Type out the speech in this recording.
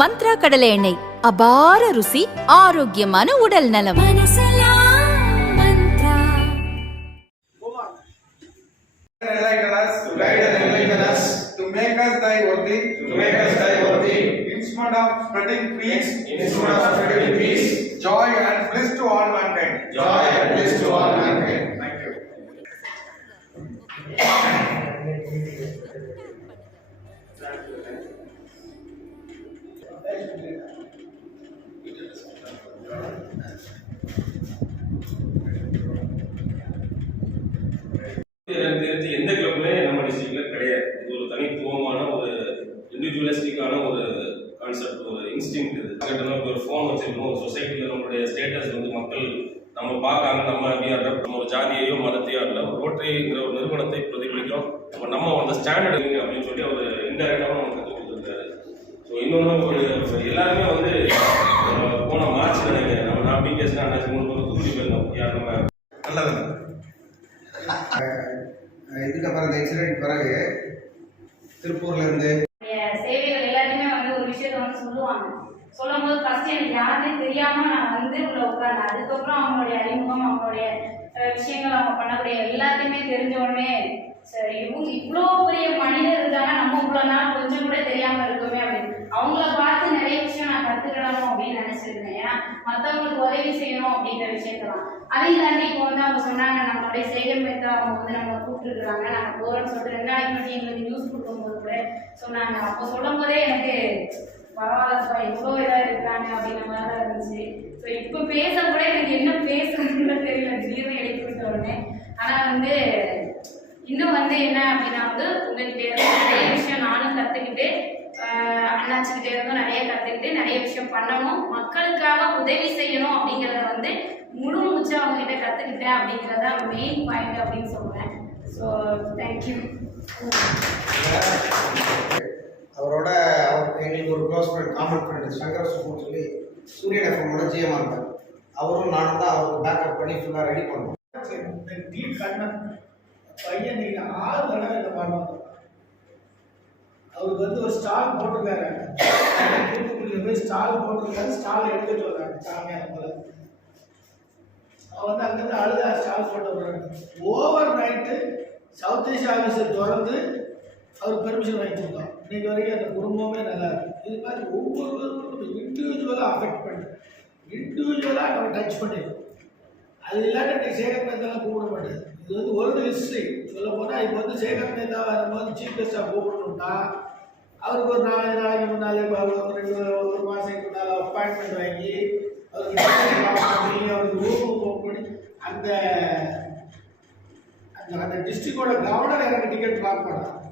மந்த்ரா கடலை எண்ணெய் அபார ருசி ஆரோக்கியமான உடல் நலம் enlighten us, to guide and enlighten us, to make us thy worthy, to make us thy worthy, instead of spreading peace, instead of spreading peace, joy and bliss to all mankind, joy and bliss to all mankind. Thank you. எனக்கு தெரிஞ்சு எந்த கிளப்புமே நம்ம டிஸ்ட்ரிக்ட்ல கிடையாது. இது ஒரு தனித்துவமான ஒரு இண்டிவிஜுவலிஸ்டிக்கான ஒரு கான்செப்ட் ஒரு இன்ஸ்டிங் இது. இப்போ ஒரு ஃபோன் வச்சிருக்கோம். ஒரு சொசைட்டியில் நம்மளுடைய ஸ்டேட்டஸ் வந்து மக்கள் நம்ம பார்க்காம நம்ம அப்படியே நம்ம ஒரு ஜாதியையோ மதத்தையோ இல்லை ஒரு ரோட்டரிங்கிற ஒரு நிறுவனத்தை பிரதிபலிக்கிறோம். நம்ம நம்ம அந்த ஸ்டாண்டர்ட் அப்படின்னு சொல்லி அவர் இன்டெரக்டாகவும் நமக்கு இன்னொன்று ஒரு எல்லாருமே வந்து போன மார்ச் நினைக்கிறேன் நம்ம நான் பிகேஸ்னா அண்ணாச்சி மூணு பேரும் தூக்கி போயிருந்தோம். யார் நம்ம? நல்லது இதுக்கப்புறம் இந்த இன்சிடென்ட் பிறகு திருப்பூர்ல இருந்து என்னுடைய சேவைகள் எல்லாத்தையுமே வந்து ஒரு விஷயத்த வந்து சொல்லுவாங்க. சொல்லும் போது ஃபர்ஸ்ட் எனக்கு யாருன்னே தெரியாம நான் வந்து உள்ள உட்கார்ந்தேன். அதுக்கப்புறம் அவங்களுடைய அறிமுகம் அவங்களுடைய விஷயங்கள் அவங்க பண்ணக்கூடிய எல்லாத்தையுமே தெரிஞ்ச உடனே சரி இவங்க இவ்வளோ பெரிய மனிதர் இருக்காங்க நம்ம இவ்வளோ நாள் கொஞ்சம் கூட தெரியாம இருக்குமே அப்படின்னு அவங்கள பார்த்து நிறைய விஷயம் நான் கத்துக்கணும் வச்சிருந்தேன் ஏன்னா மற்றவங்களுக்கு உதவி செய்யணும் அப்படிங்கிற விஷயத்தெல்லாம் அதையும் தாண்டி இப்போ வந்து அவங்க சொன்னாங்க நம்மளுடைய சேகர் மேத்தா அவங்க வந்து நம்ம கூப்பிட்டுருக்குறாங்க. நாங்கள் போகிறோம்னு சொல்லிட்டு ரெண்டு நாளைக்கு முன்னாடி எங்களுக்கு நியூஸ் கொடுக்கும்போது கூட சொன்னாங்க. அப்போ சொல்லும் போதே எனக்கு பரவாயில்லப்பா எவ்வளோ இதாக இருக்கிறாங்க அப்படின்ற மாதிரி தான் இருந்துச்சு. ஸோ இப்போ பேச கூட எனக்கு என்ன பேசணும்னு தெரியல. திடீர்னு எழுப்பி விட்ட உடனே. ஆனால் வந்து இன்னும் வந்து என்ன அப்படின்னா வந்து உங்கள்கிட்ட அண்ணாச்சிக்கிட்ட இருந்தும். நிறைய கற்றுக்கிட்டு நிறைய விஷயம் பண்ணணும். மக்களுக்காக உதவி செய்யணும் அப்படிங்கிறத வந்து முழு மூச்சு அவங்க கிட்ட கற்றுக்கிட்டேன் அப்படிங்கிறத மெயின் பாயிண்ட் அப்படின்னு சொல்லுவேன் ஸோ தேங்க்யூ அவரோட அவர் எங்களுக்கு ஒரு close friend common friend Shankar சுப்புன்னு சொல்லி சூரியன் எஃப்எம்மோட ஜிஎம்ஆ இருந்தார். அவரும் நானும் தான் அவருக்கு பேக்கப் பண்ணி ஃபுல்லாக ரெடி பண்ணோம். கண்ணன் பையன் நீங்க ஆறு தடவை இந்த பாடம் வந்திருக்கான். அவருக்கு வந்து ஒரு ஸ்டால் போட்டிருக்காரு. தூத்துக்குடியில் போய் ஸ்டால் போட்டிருக்காரு. ஸ்டால் எடுத்துட்டு வர்றாங்க சாமியார் போல அவன் வந்து அங்கேருந்து அழுத ஸ்டால் போட்டு வர்றாங்க ஓவர் நைட்டு சவுத் ஈஸ்ட் ஆஃபீஸை திறந்து அவர் பெர்மிஷன் வாங்கி கொடுத்தோம் இன்னைக்கு வரைக்கும் அந்த குடும்பமே நல்லா இருக்கு. இது மாதிரி ஒவ்வொருவருக்கும் இண்டிவிஜுவலாக அஃபெக்ட் பண்ணி இண்டிவிஜுவலாக நம்ம டச் பண்ணிடும் அது இல்லாட்டி சேகர் மேத்தாலாம் கூப்பிட மாட்டேது இது வந்து வேர்ல்டு ஹிஸ்ட்ரி இப்போ வந்து சேகர் மேத்தா வரும்போது சீஃப் கெஸ்டாக கூப்பிடணும்னா அவருக்கு ஒரு நாலு நாளைக்கு முன்னாலே ஒரு ரெண்டு ஒரு மாதத்துக்கு முன்னால் அப்பாயின்மெண்ட் வாங்கி அவருக்கு அவருக்கு ரூம் பண்ணி அந்த அந்த டிஸ்ட்ரிக்டோட கவர்னர் எனக்கு டிக்கெட் லாக் பண்ணான்